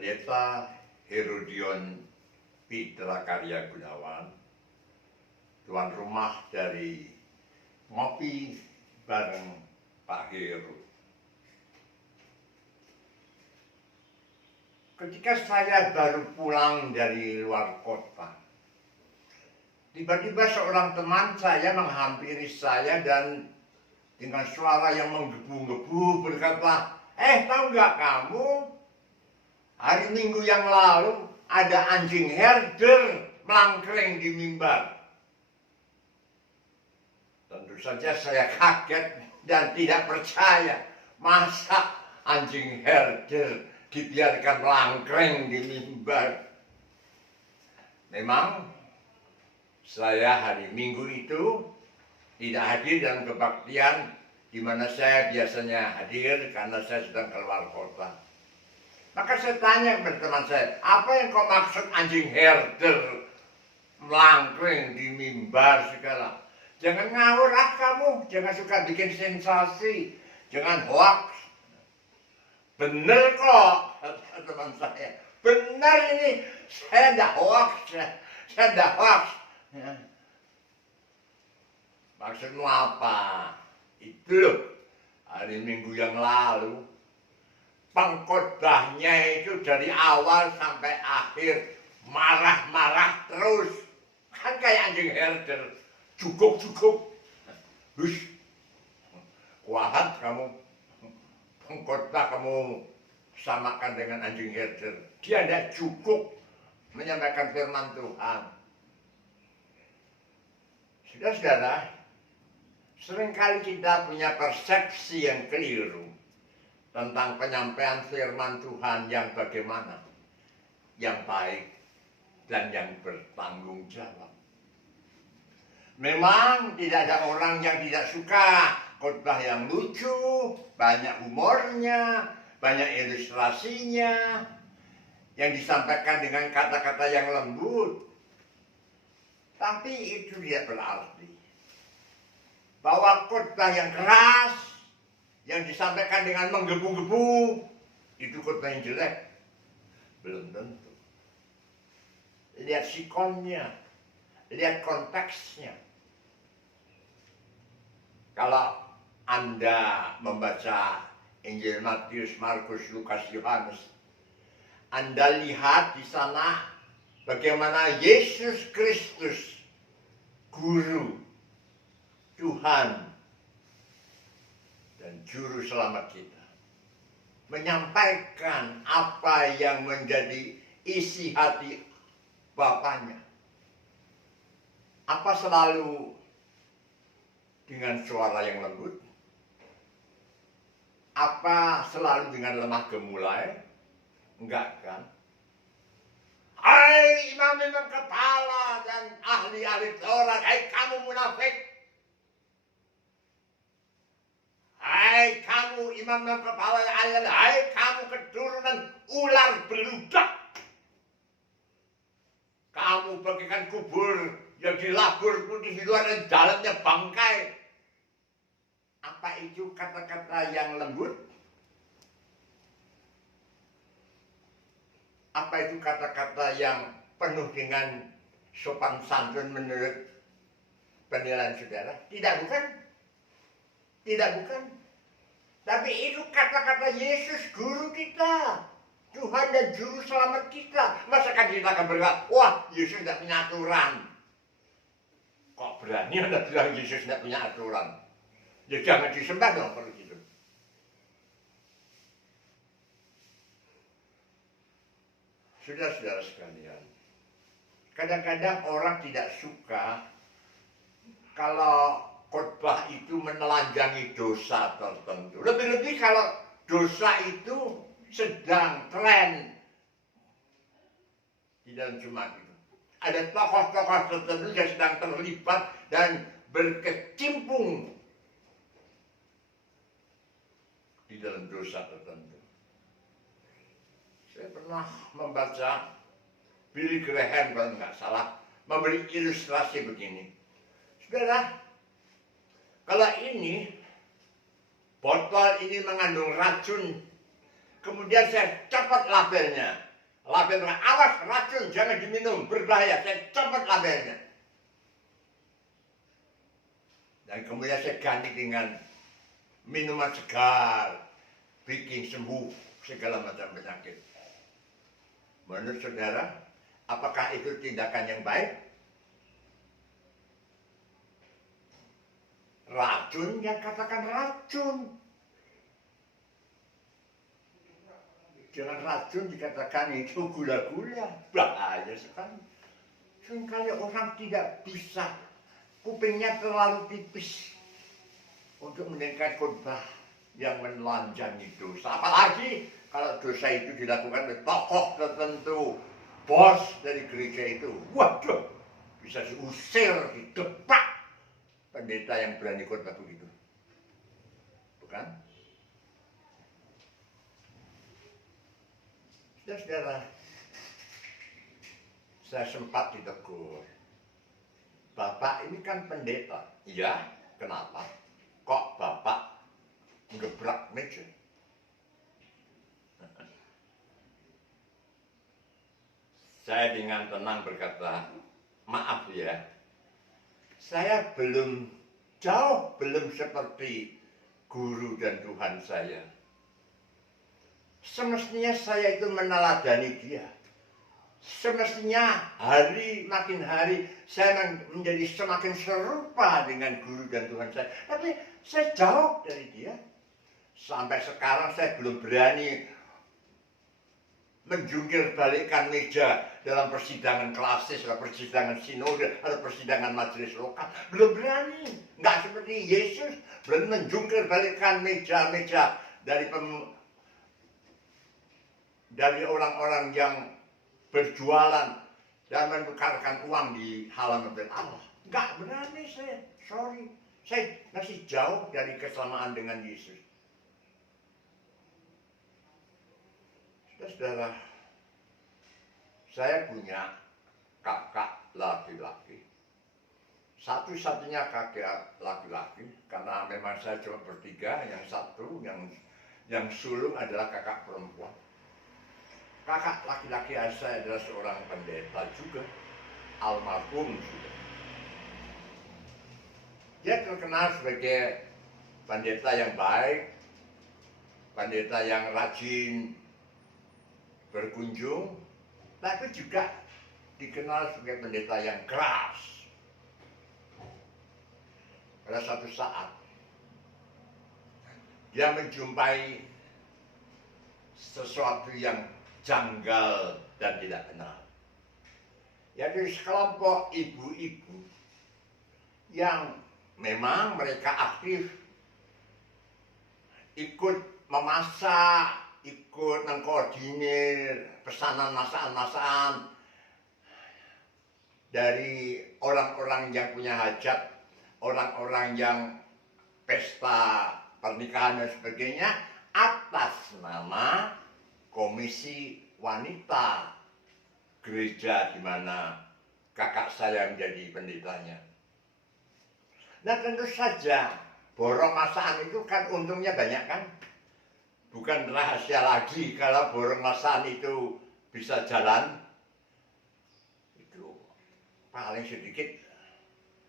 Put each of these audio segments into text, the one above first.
Pendeta Herodion Pitra Karya Gunawan, tuan rumah dari Ngopi bareng Pak Heru. Ketika saya baru pulang dari luar kota, tiba-tiba seorang teman saya menghampiri saya dan dengan suara yang menggebu-gebu berkata, tahu nggak kamu? Hari Minggu yang lalu ada anjing herder melangkring di mimbar. Tentu saja saya kaget dan tidak percaya. Masa anjing herder dibiarkan melangkring di mimbar? Memang saya hari Minggu itu tidak hadir dalam kebaktian di mana saya biasanya hadir karena saya sedang keluar kota. Maka saya tanya kepada teman saya, apa yang kau maksud anjing herder melangkring di mimbar segala? Jangan ngawur kamu, jangan suka bikin sensasi, jangan hoax. Bener kok, kata teman saya. Benar ini, saya tidak hoax, saya tidak hoax. Ya. Maksudmu apa? Itu loh, hari Minggu yang lalu, pengkhotbahnya itu dari awal sampai akhir marah-marah terus. Kan kayak anjing herder, cukup. Hush, kuahat kamu. Pengkhotbah kamu samakan dengan anjing herder. Dia tidak cukup menyampaikan firman Tuhan. Saudara-saudara, seringkali kita punya persepsi yang keliru tentang penyampaian firman Tuhan yang bagaimana, yang baik dan yang bertanggung jawab. Memang tidak ada orang yang tidak suka khotbah yang lucu, banyak humornya, banyak ilustrasinya, yang disampaikan dengan kata-kata yang lembut. Tapi itu tidak berarti bahwa khotbah yang keras, yang disampaikan dengan menggebu-gebu, itu khotbah yang jelek. Belum tentu. Lihat sikonnya, lihat konteksnya. Kalau Anda membaca Injil Matius, Markus, Lukas, Yohanes, Anda lihat di sana bagaimana Yesus Kristus, Guru, Tuhan, dan Juru Selamat kita, menyampaikan apa yang menjadi isi hati Bapaknya. Apa selalu dengan suara yang lembut? Apa selalu dengan lemah gemulai? Enggak kan? Hai imam-imam kepala dan ahli-ahli Taurat, hai kamu munafik! Hai kamu imam-imam kepala, hai kamu keturunan ular beludak! Kamu bagikan kubur yang dilabur putih di luar dan dalamnya bangkai. Apa itu kata-kata yang lembut? Apa itu kata-kata yang penuh dengan sopan santun menurut penilaian saudara? Tidak, bukan. Tidak, bukan. Tapi itu kata-kata Yesus, Guru kita, Tuhan dan Juru Selamat kita. Masakan kita akan berkata, wah Yesus tidak punya aturan. Kok berani Anda bilang Yesus tidak punya aturan? Ya jangan disembah dong kalau gitu. Saudara-saudara sekalian, kadang-kadang orang tidak suka kalau khotbah itu menelanjangi dosa tertentu. Lebih-lebih kalau dosa itu sedang tren di dalam jemaat itu. Ada tokoh-tokoh tertentu yang sedang terlibat dan berkecimpung di dalam dosa tertentu. Saya pernah membaca Billy Graham kalau nggak salah memberi ilustrasi begini. Saudara, kalau ini botol ini mengandung racun, kemudian saya copot labelnya, Label, awas racun, jangan diminum, berbahaya. Saya copot labelnya. Dan kemudian saya ganti dengan minuman segar, bikin sembuh segala macam penyakit. Menurut saudara, apakah itu tindakan yang baik? Racun, yang katakan racun. Jangan racun dikatakan itu gula-gula, bahaya sekali. Seringkali orang tidak bisa, kupingnya terlalu tipis untuk mendengar khotbah yang menelanjangi dosa. Apalagi kalau dosa itu dilakukan oleh tokoh tertentu, bos dari gereja itu. Waduh, bisa diusir, didepak pendeta yang berani khotbah begitu. Bukan? Saudara, saya sempat ditegur. Bapak ini kan pendeta. Iya, kenapa? Kok Bapak ngebrak meja? Saya dengan tenang berkata, maaf ya, saya belum seperti guru dan Tuhan saya. Semestinya saya itu meneladani dia. Semestinya hari makin hari saya menjadi semakin serupa dengan guru dan Tuhan saya. Tapi saya jauh dari dia. Sampai sekarang saya belum berani menjungkir balikkan meja dalam persidangan klasis, atau persidangan sinode, atau persidangan majelis lokal. Belum berani. Nggak seperti Yesus, berani menjungkir balikkan meja-meja dari orang-orang yang berjualan dan menukarkan uang di halaman Allah. Nggak berani saya, sorry. Saya masih jauh dari kesamaan dengan Yesus. Saudara, saya punya kakak laki-laki. Satu-satunya kakak laki-laki, karena memang saya cuma bertiga, yang satu, yang sulung adalah kakak perempuan. Kakak laki-laki saya adalah seorang pendeta juga, almarhum sudah. Dia terkenal sebagai pendeta yang baik, pendeta yang rajin berkunjung, tapi juga dikenal sebagai pendeta yang keras. Pada suatu saat, dia menjumpai sesuatu yang janggal dan tidak kenal. Yaitu sekelompok ibu-ibu yang memang mereka aktif ikut memasak, ikut mengkoordinir pesanan masakan dari orang-orang yang punya hajat, orang-orang yang pesta pernikahan dan sebagainya, atas nama Komisi Wanita gereja di mana kakak saya menjadi pendetanya. Nah, tentu saja borong masakan itu kan untungnya banyak kan. Bukan rahasia lagi kalau borong masakan itu bisa jalan. Itu paling sedikit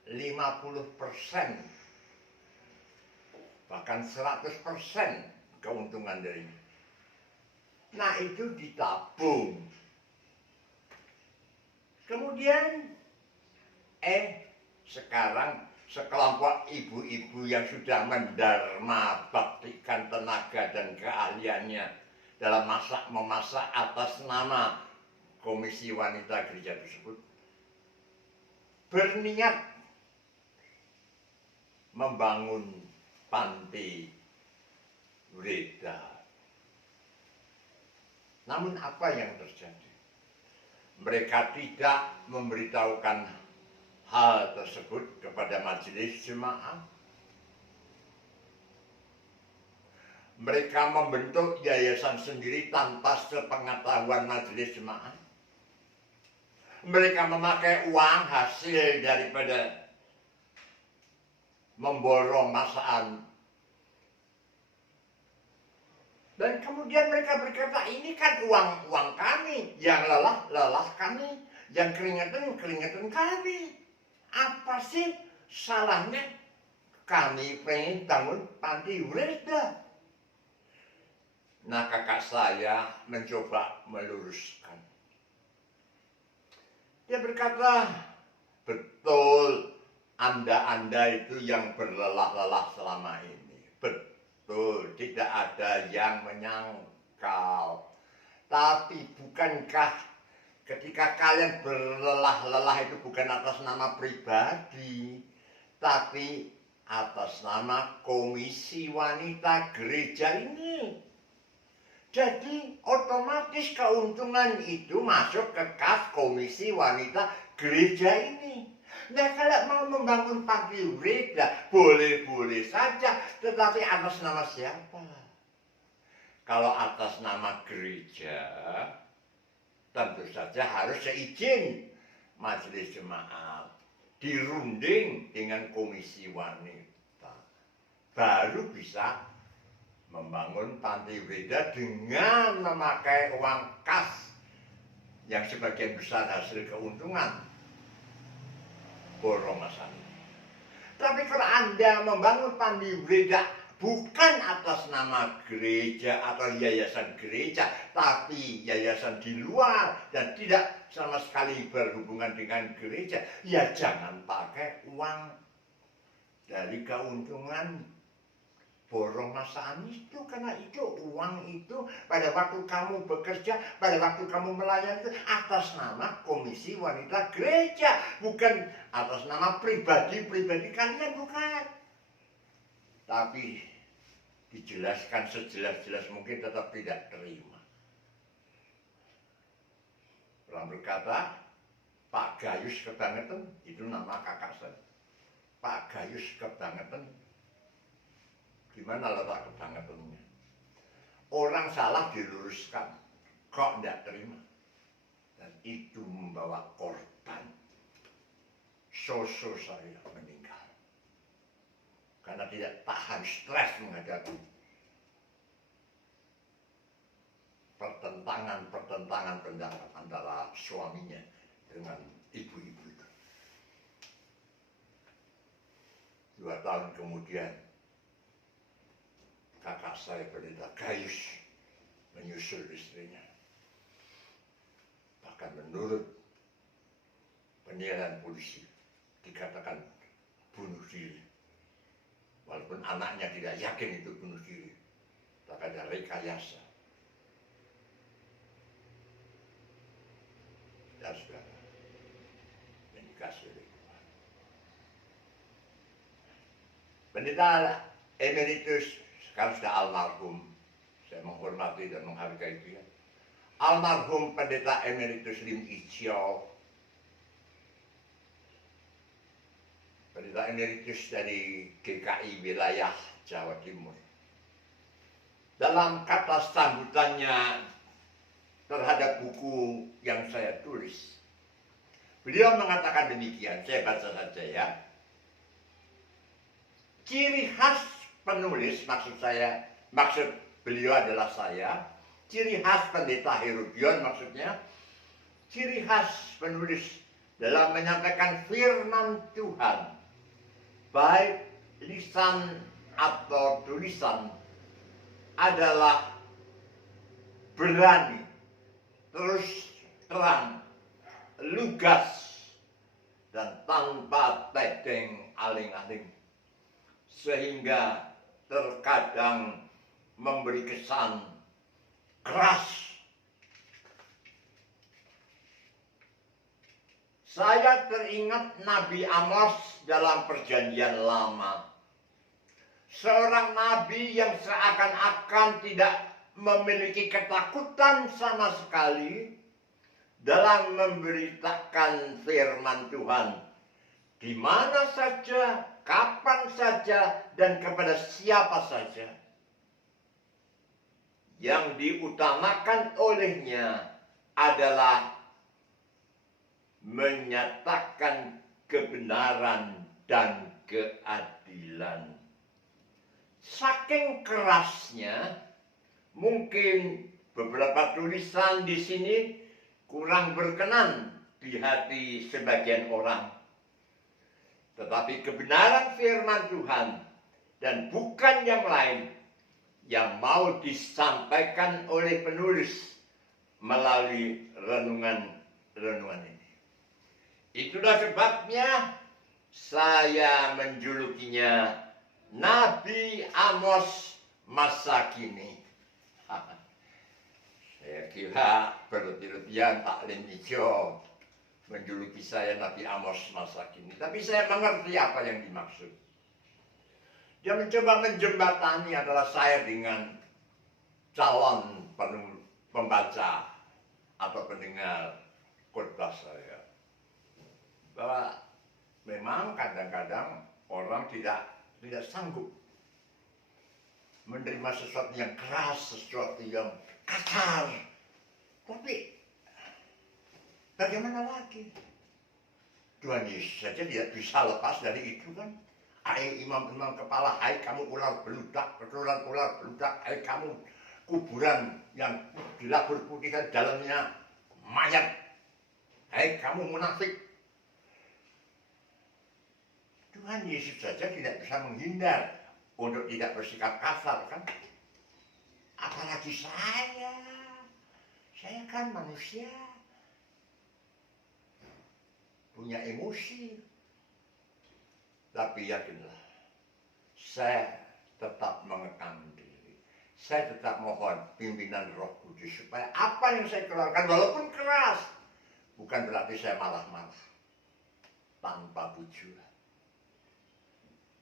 50%, bahkan 100% keuntungan darinya. Nah, itu ditabung. Kemudian sekarang sekelompok ibu-ibu yang sudah mendharma baktikan tenaga dan keahliannya dalam memasak atas nama Komisi Wanita gereja tersebut berniat membangun panti Wreda. Namun apa yang terjadi? Mereka tidak memberitahukan hal tersebut kepada majelis jemaat. Mereka membentuk yayasan sendiri tanpa sepengetahuan majelis jemaat. Mereka memakai uang hasil daripada memborong masakan. Dan kemudian mereka berkata, ini kan uang kami, yang lelah kami, yang keringetan kami. Apa sih salahnya kami pengen bangun panti Werda? Nah, kakak saya mencoba meluruskan. Dia berkata, betul, Anda itu yang berlelah-lelah selama ini. Betul, tidak ada yang menyangkal. Tapi bukankah ketika kalian berlelah-lelah itu bukan atas nama pribadi, tapi atas nama Komisi Wanita Gereja ini? Jadi otomatis keuntungan itu masuk ke kas Komisi Wanita Gereja ini. Nah, kalau mau membangun panti Werda, boleh-boleh saja, tetapi atas nama siapa? Kalau atas nama gereja, tentu saja harus seizin majelis jemaat, dirunding dengan komisi wanita, baru bisa membangun panti Werda dengan memakai uang kas yang sebagian besar hasil keuntungan borong masanya. Tapi kalau Anda membangun panti Werda bukan atas nama gereja atau yayasan gereja, tapi yayasan di luar dan tidak sama sekali berhubungan dengan gereja, ya jangan pakai uang dari keuntungan borong masaan itu, karena itu uang itu pada waktu kamu bekerja, pada waktu kamu melayani itu atas nama Komisi Wanita Gereja, bukan atas nama pribadi kalian, bukan. Tapi dijelaskan sejelas-jelas mungkin tetap tidak terima. Orang berkata, Pak Gayus kebangetan, itu nama kakak saya. Pak Gayus kebangetan. Gimana letak kebangetannya? Orang salah diluruskan, kok tidak terima. Dan itu membawa korban. Soso saya meninggal. Karena tidak tahan stres menghadapi pertentangan pendapat antara suaminya dengan ibu-ibu itu. 2 tahun kemudian, kakak saya Pendeta Gayus menyusul istrinya. Bahkan menurut penilaian polisi, dikatakan bunuh diri. Walaupun anaknya tidak yakin itu bunuh diri, tapi ada rekayasa. Dan saudara, yang dikasih oleh Tuhan. Pendeta Emeritus, sekarang sudah almarhum, saya menghormati dan menghargai dia. Almarhum Pendeta Emeritus Lim Ichio, Pendeta Emeritus dari GKI wilayah Jawa Timur. Dalam kata sambutannya terhadap buku yang saya tulis, beliau mengatakan demikian, saya baca saja ya. Ciri khas penulis, maksud beliau adalah saya. Ciri khas Pendeta Herodion maksudnya, ciri khas penulis dalam menyampaikan firman Tuhan, baik lisan atau tulisan, adalah berani, terus terang, lugas, dan tanpa tedeng aling-aling, sehingga terkadang memberi kesan keras. Saya teringat Nabi Amos dalam Perjanjian Lama. Seorang nabi yang seakan-akan tidak memiliki ketakutan sama sekali dalam memberitakan firman Tuhan di mana saja, kapan saja, dan kepada siapa saja. Yang diutamakan olehnya adalah menyatakan kebenaran dan keadilan. Saking kerasnya, Mungkin beberapa tulisan di sini kurang berkenan di hati sebagian orang. Tetapi kebenaran firman Tuhan dan bukan yang lain yang mau disampaikan oleh penulis melalui renungan ini. Itulah sebabnya saya menjulukinya Nabi Amos masa kini. Saya kira berlebih-lebihan taklim hijau menjuluki saya Nabi Amos masa kini. Tapi saya mengerti apa yang dimaksud. Dia mencoba menjembatani adalah saya dengan calon pembaca atau pendengar khotbah saya. Bahwa memang kadang-kadang orang tidak sanggup menerima sesuatu yang keras, sesuatu yang kasar. Tapi bagaimana lagi? Tuhan Yesus saja tidak bisa lepas dari itu kan. Hai imam-imam kepala, hai kamu ular beludak, keturunan ular beludak, hai kamu kuburan yang dilabur putihkan dalamnya mayat, hai kamu munafik. Tuhan Yesus saja tidak bisa menghindar untuk tidak bersikap kasar kan. Apalagi saya kan manusia, punya emosi. Tapi yakinlah, saya tetap mengekang diri. Saya tetap mohon pimpinan Roh Kudus supaya apa yang saya keluarkan walaupun keras, bukan berarti saya marah-marah tanpa tujuan.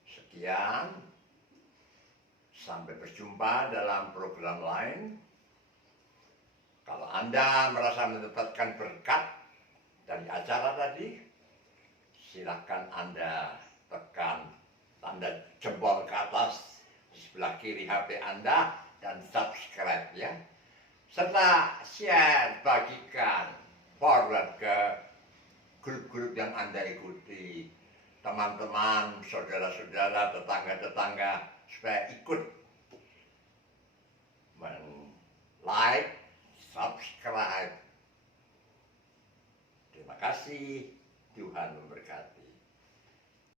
Sekian, sampai berjumpa dalam program lain. Kalau Anda merasa mendapatkan berkat dari acara tadi, silakan Anda tekan tanda jempol ke atas di sebelah kiri HP Anda dan subscribe ya. Serta share, bagikan, forward ke grup-grup yang Anda ikuti. Teman-teman, saudara-saudara, tetangga-tetangga supaya ikut like, subscribe. Terima kasih, Tuhan memberkati.